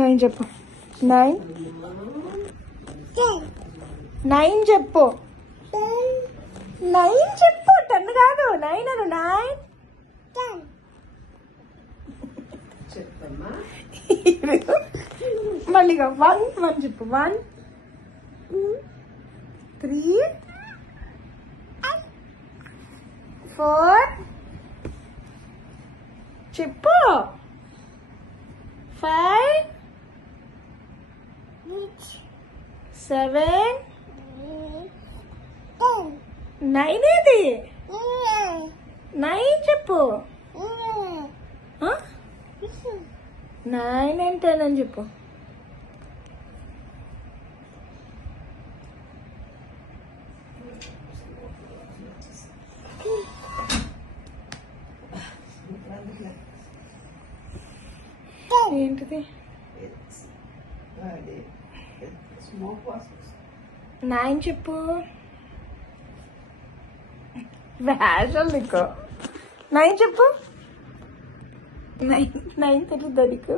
9 చెప్పు. 9 చెప్పు. 9 చెప్పు. 10 కాదు, 9 అను. 9 మళ్ళీగా 1 చెప్పు. 1 3 4 చెప్పు. 5 7 9 ఏది? 9 చెప్పు. 9 and 10 అని చెప్పు. ఏంటిది? 9 చెప్పు. వేషాలు నీకు. 9 చెప్పు. 9 తెలుద్దా నీకు?